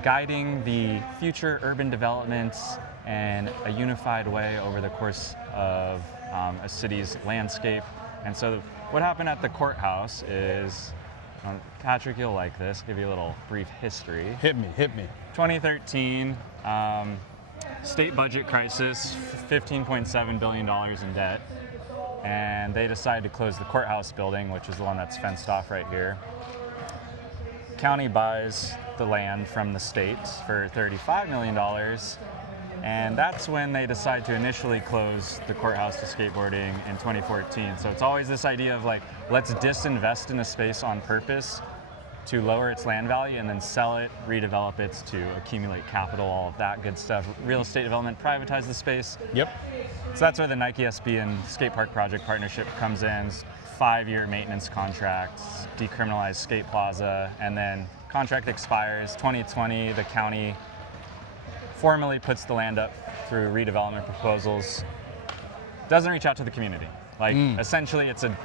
guiding the future urban developments in a unified way over the course of a city's landscape. And so what happened at the courthouse is, Patrick, you'll like this, give you a little brief history. Hit me. 2013, state budget crisis, $15.7 billion in debt. and they decided to close the courthouse building, which is the one that's fenced off right here. County buys the land from the state for $35 million, and that's when they decide to initially close the courthouse to skateboarding in 2014. So it's always this idea of like, let's disinvest in a space on purpose to lower its land value and then sell it, redevelop it to accumulate capital, all of that good stuff. Real estate development, privatize the space. Yep. So that's where the Nike SB and Skatepark project partnership comes in. 5-year maintenance contracts, decriminalized skate plaza, and then contract expires 2020. The county formally puts the land up through redevelopment proposals. Doesn't reach out to the community. Like essentially it's a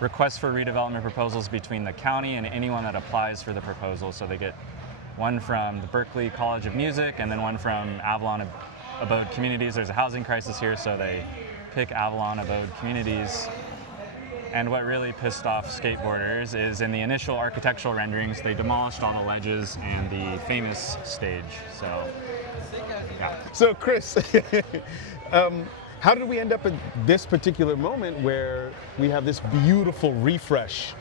request for redevelopment proposals between the county and anyone that applies for the proposal. So they get one from the Berkeley College of Music and then one from Avalon Abode Communities. There's a housing crisis here, so they pick Avalon Abode Communities. And what really pissed off skateboarders is in the initial architectural renderings, they demolished all the ledges and the famous stage. So, yeah. So Chris, how did we end up at this particular moment where we have this beautiful refresh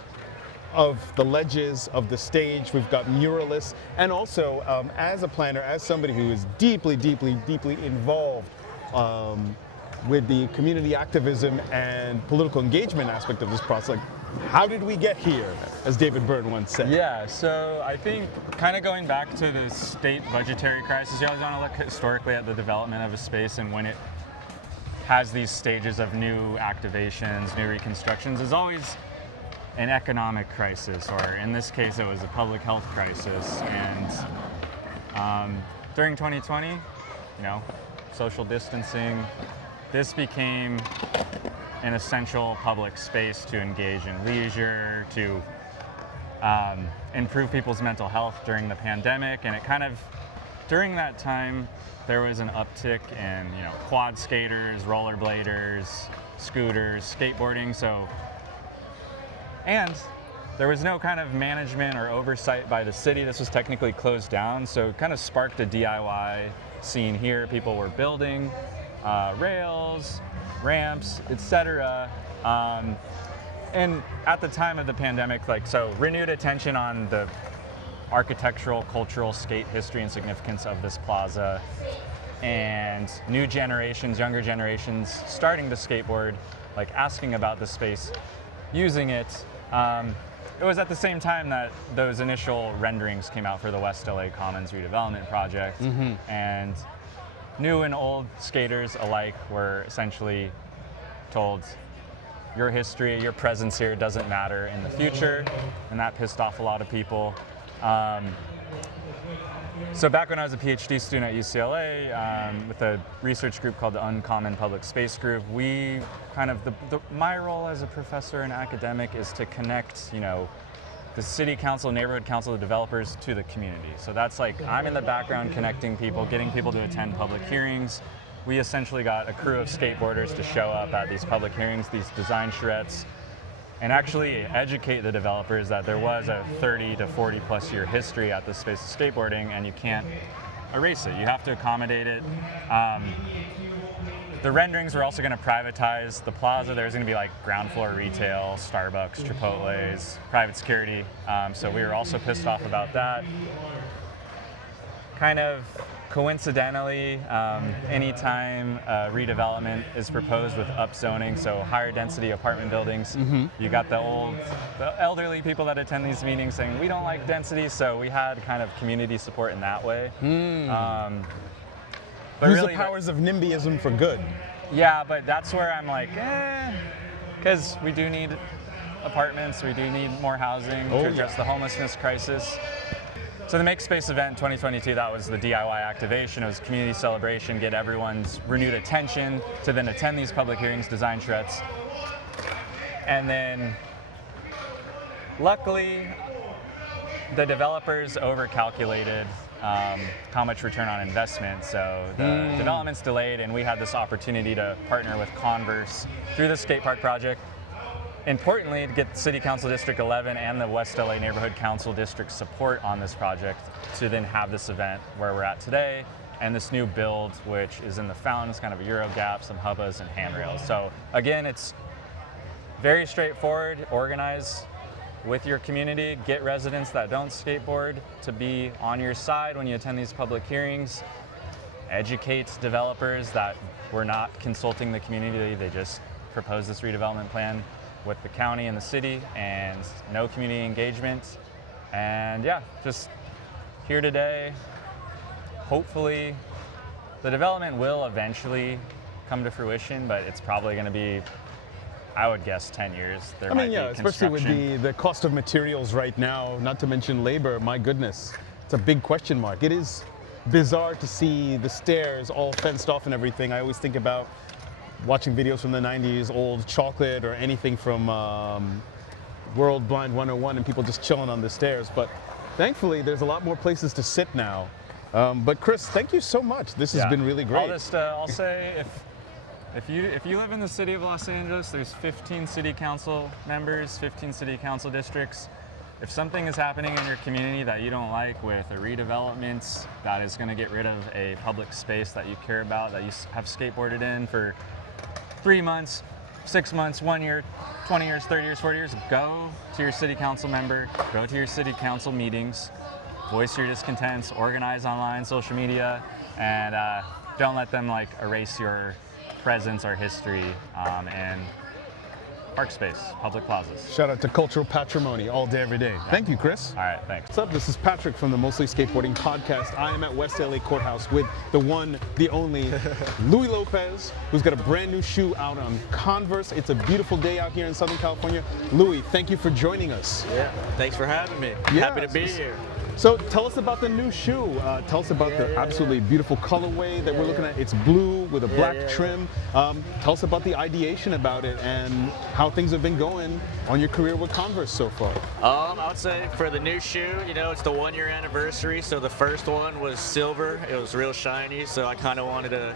of the ledges of the stage? We've got muralists, and also as a planner, as somebody who is deeply, deeply, deeply involved with the community activism and political engagement aspect of this process, like, how did we get here, as David Byrne once said? Yeah, so I think kind of going back to the state budgetary crisis, you always want to look historically at the development of a space, and when it has these stages of new activations, new reconstructions, is always an economic crisis, or in this case it was a public health crisis. And during 2020, social distancing, this became an essential public space to engage in leisure, to improve people's mental health during the pandemic. And it kind of, during that time, there was an uptick in quad skaters, rollerbladers, scooters, skateboarding. And there was no kind of management or oversight by the city. This was technically closed down, so it kind of sparked a DIY scene here. People were building rails, ramps, etc. And at the time of the pandemic, renewed attention on the architectural, cultural, skate history and significance of this plaza, and new generations, younger generations starting to skateboard, asking about the space, using it. It was at the same time that those initial renderings came out for the West LA Commons redevelopment project, and new and old skaters alike were essentially told, your history, your presence here doesn't matter in the future, and that pissed off a lot of people. So back when I was a PhD student at UCLA, with a research group called the Uncommon Public Space Group, we my role as a professor and academic is to connect, the city council, neighborhood council, the developers to the community. So that's I'm in the background connecting people, getting people to attend public hearings. We essentially got a crew of skateboarders to show up at these public hearings, these design charrettes, and actually educate the developers that there was a 30 to 40 plus year history at this space of skateboarding, and you can't erase it. You have to accommodate it. The renderings were also going to privatize the plaza. There's going to be ground floor retail, Starbucks, Chipotle's, private security. So we were also pissed off about that. Kind of coincidentally, anytime redevelopment is proposed with upzoning, so higher density apartment buildings, you got the elderly people that attend these meetings saying, we don't like density, so we had kind of community support in that way. But Use really, the powers of NIMBYism for good. Yeah, but that's where I'm because we do need apartments, we do need more housing to address the homelessness crisis. So the Make Space event in 2022, that was the DIY activation. It was community celebration, get everyone's renewed attention to then attend these public hearings, design charrettes. And then luckily, the developers overcalculated how much return on investment. So the development's delayed, and we had this opportunity to partner with Converse through the Skatepark project. Importantly, to get City Council District 11 and the West LA Neighborhood Council District support on this project to then have this event where we're at today, and this new build, which is in the fountains, kind of a Euro gap, some hubbas and handrails. So again, it's very straightforward. Organize with your community, get residents that don't skateboard to be on your side when you attend these public hearings, educate developers that we're not consulting the community, they just proposed this redevelopment plan with the county and the city, and no community engagement. And yeah, just here today. Hopefully the development will eventually come to fruition, but it's probably going to be, I would guess, 10 years. There might be especially with the cost of materials right now, not to mention labor, my goodness, it's a big question mark. It is bizarre to see the stairs all fenced off and everything. I always think about watching videos from the 90s, old Chocolate or anything from World Blind 101 and people just chilling on the stairs. But thankfully, there's a lot more places to sit now. But Chris, thank you so much. This has been really great. I'll say if you live in the city of Los Angeles, there's 15 city council members, 15 city council districts. If something is happening in your community that you don't like, with a redevelopment that is going to get rid of a public space that you care about, that you have skateboarded in for 3 months, 6 months, 1 year, 20 years, 30 years, 40 years, go to your city council member, go to your city council meetings, voice your discontents, organize online, social media, and don't let them like erase your presence or history in park space, public plazas. Shout out to cultural patrimony all day, every day. Thank you, Chris. All right, thanks. What's up? This is Patrick from the Mostly Skateboarding podcast. I am at West LA Courthouse with the one, the only Louis Lopez, who's got a brand new shoe out on Converse. It's a beautiful day out here in Southern California. Louis, thank you for joining us. Yeah, thanks for having me. Yeah, Happy to be here. So tell us about the new shoe. Tell us about the absolutely beautiful colorway that we're looking at. It's blue with a black trim. Tell us about the ideation about it and how things have been going on your career with Converse so far. I would say for the new shoe, you know, it's the 1 year anniversary. So the first one was silver. It was real shiny. So I kind of wanted to,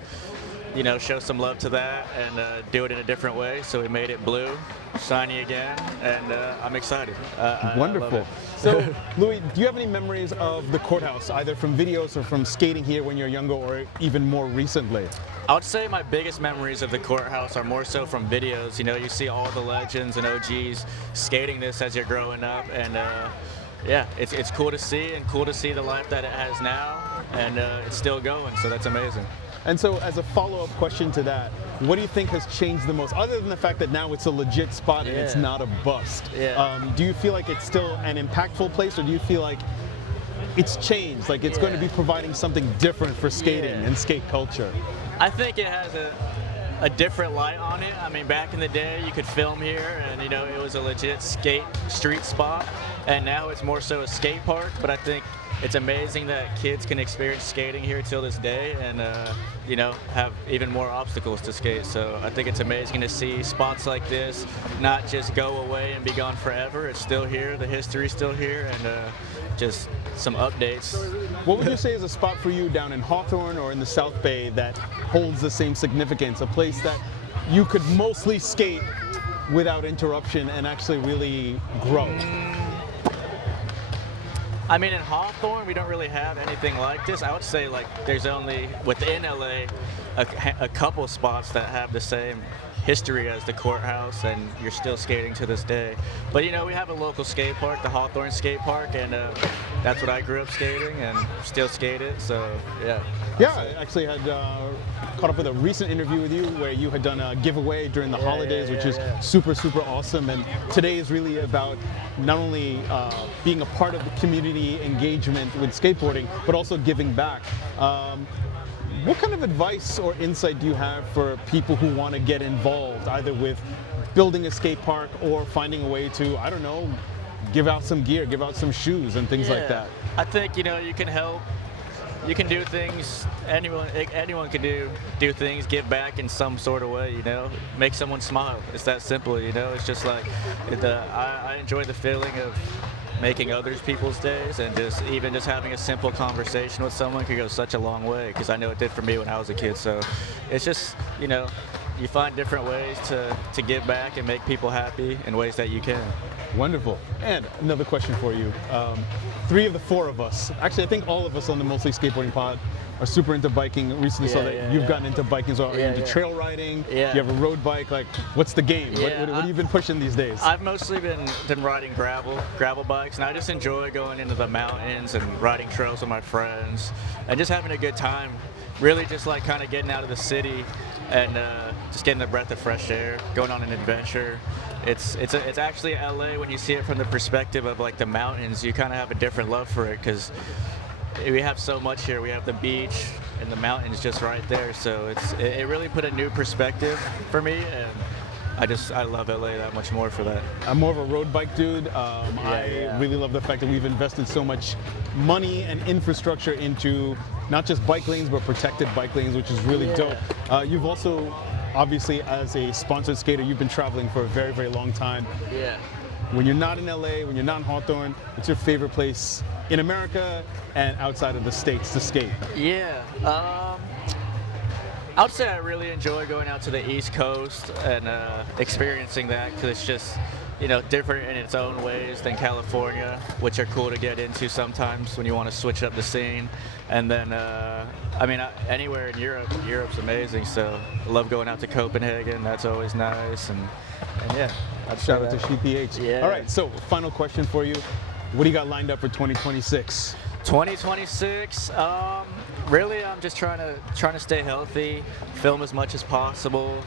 you know, show some love to that and do it in a different way. So we made it blue, shiny again, and I'm excited. Wonderful. So, Louis, do you have any memories of the courthouse, either from videos or from skating here when you're younger, or even more recently? I would say my biggest memories of the courthouse are more so from videos. You know, you see all the legends and OGs skating this as you're growing up, and yeah, it's cool to see, and cool to see the life that it has now, and it's still going, so that's amazing. And so, as a follow-up question to that, what do you think has changed the most, other than the fact that now it's a legit spot and it's not a bust? Do you feel like it's still an impactful place, or do you feel like it's changed, like it's going to be providing something different for skating and skate culture? I think it has a different light on it. I mean, back in the day, you could film here, and you know, it was a legit skate street spot, and now it's more so a skate park. But I think it's amazing that kids can experience skating here till this day, and you know, have even more obstacles to skate. So I think it's amazing to see spots like this not just go away and be gone forever. It's still here, the history's still here, and just some updates. What would you say is a spot for you down in Hawthorne or in the South Bay that holds the same significance, a place that you could mostly skate without interruption and actually really grow? I mean, in Hawthorne, we don't really have anything like this. I would say, like, there's only, within LA, a couple spots that have the same history as the courthouse, and you're still skating to this day. But, you know, we have a local skate park, the Hawthorne Skate Park, and that's what I grew up skating and still skate it, so, yeah. Yeah, I actually had caught up with a recent interview with you where you had done a giveaway during the holidays, which is super, super awesome. And today is really about not only being a part of the community engagement with skateboarding, but also giving back. What kind of advice or insight do you have for people who want to get involved, either with building a skate park or finding a way to, I don't know, give out some gear, give out some shoes and things like that? I think, you know, you can help. You can do things, anyone can do things, give back in some sort of way, you know, make someone smile. It's that simple, you know. It's just like, I enjoy the feeling of making others people's days, and even just having a simple conversation with someone could go such a long way, because I know it did for me when I was a kid. So it's just, you know, you find different ways to give back and make people happy in ways that you can. Wonderful. And another question for you. 3 of the 4 of us, actually I think all of us on the Mostly Skateboarding pod are super into biking. Recently saw that you've gotten into biking as well. Are you into trail riding? Yeah. Do you have a road bike? Like, what's the game? What have you been pushing these days? I've mostly been riding gravel bikes, and I just enjoy going into the mountains and riding trails with my friends and just having a good time. Really just like kind of getting out of the city and just getting a breath of fresh air, going on an adventure. It's actually LA when you see it from the perspective of like the mountains. You kind of have a different love for it because we have so much here. We have the beach and the mountains just right there. So it really put a new perspective for me, and I love LA that much more for that. I'm more of a road bike dude. I really love the fact that we've invested so much money and infrastructure into not just bike lanes, but protected bike lanes, which is really dope. You've also, obviously, as a sponsored skater, you've been traveling for a very, very long time. Yeah. When you're not in LA, when you're not in Hawthorne, what's your favorite place in America and outside of the States to skate? Yeah. I would say I really enjoy going out to the East Coast and experiencing that because it's just, different in its own ways than California, which are cool to get into sometimes when you want to switch up the scene. And then, anywhere in Europe's amazing. So I love going out to Copenhagen. That's always nice. And yeah. Shout out to ShePH. Yeah. All right, so final question for you. What do you got lined up for 2026? 2026, really I'm just trying to stay healthy, film as much as possible,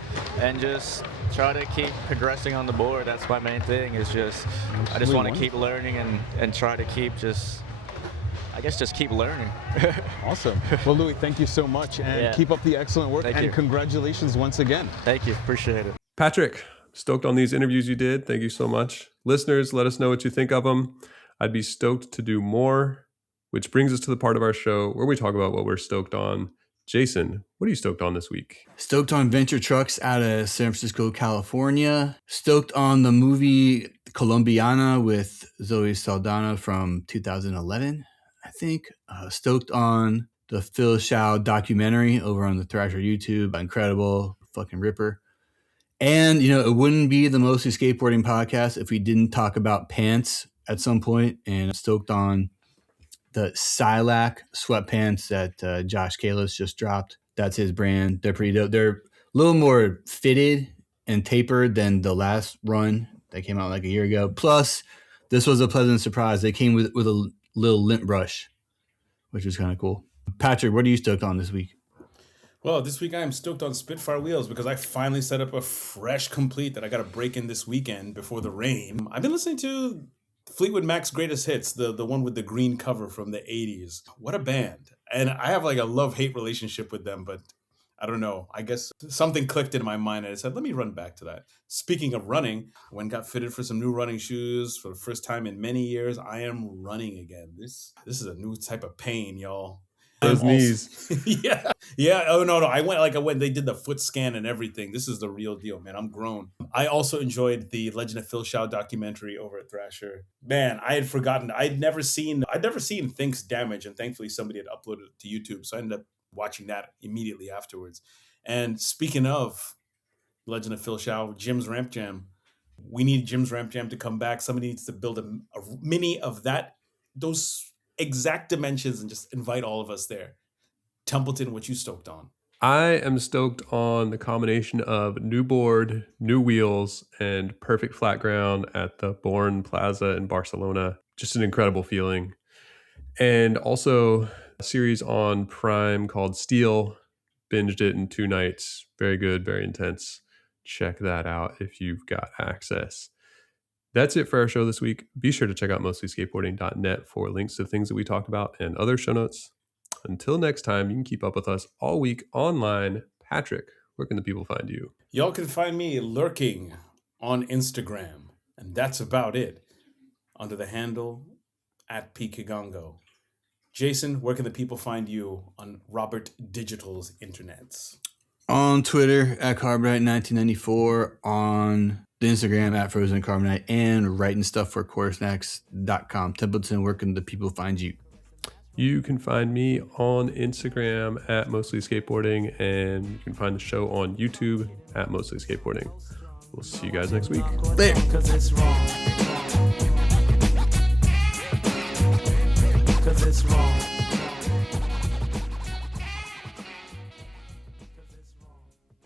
and just try to keep progressing on the board. That's my main thing, is just I just want to keep learning and try to keep just keep learning. Awesome. Well, Louis, thank you so much, and keep up the excellent work. Thank and you. Congratulations once again. Thank you, appreciate it. Patrick, stoked on these interviews you did. Thank you so much. Listeners, let us know what you think of them. I'd be stoked to do more, which brings us to the part of our show where we talk about what we're stoked on. Jason, what are you stoked on this week? Stoked on Venture Trucks out of San Francisco, California. Stoked on the movie Colombiana with Zoe Saldana from 2011, I think. Stoked on the Phil Shao documentary over on the Thrasher YouTube. Incredible, fucking ripper. And, it wouldn't be the Mostly Skateboarding podcast if we didn't talk about pants at some point. And stoked on the Silac sweatpants that Josh Kalis just dropped. That's his brand. They're pretty dope. They're a little more fitted and tapered than the last run that came out like a year ago. Plus, this was a pleasant surprise. They came with a little lint brush, which was kind of cool. Patrick, what are you stoked on this week? Well, this week I am stoked on Spitfire wheels because I finally set up a fresh complete that I got to break in this weekend before the rain. I've been listening to Fleetwood Mac's Greatest Hits, the one with the green cover from the 80s. What a band. And I have like a love-hate relationship with them, but I don't know. I guess something clicked in my mind and I said, let me run back to that. Speaking of running, I went and got fitted for some new running shoes for the first time in many years. I am running again. This is a new type of pain, y'all. Those knees. Yeah. Oh, no. I went, they did the foot scan and everything. This is the real deal, man. I'm grown. I also enjoyed the Legend of Phil Shao documentary over at Thrasher. Man, I had forgotten. I'd never seen Think's Damage, and thankfully somebody had uploaded it to YouTube. So I ended up watching that immediately afterwards. And speaking of Legend of Phil Shao, Jim's Ramp Jam. We need Jim's Ramp Jam to come back. Somebody needs to build a mini of those exact dimensions and just invite all of us there. Templeton, what you stoked on? I am stoked on the combination of new board, new wheels, and perfect flat ground at the Born Plaza in Barcelona. Just an incredible feeling. And also a series on Prime called Steel. Binged it in 2 nights. Very good, very intense. Check that out if you've got access. That's it for our show this week. Be sure to check out mostlyskateboarding.net for links to things that we talked about and other show notes. Until next time, you can keep up with us all week online. Patrick, where can the people find you? Y'all can find me lurking on Instagram, and that's about it, under the handle @Kigongo. Jason, where can the people find you on Robert Digital's internets? On Twitter @Carbonite1994, on the Instagram @FrozenCarbonite, and writing stuff for CoreSnacks.com. Templeton, where can the people find you? You can find me on Instagram @MostlySkateboarding, and you can find the show on YouTube @MostlySkateboarding. We'll see you guys next week. Later.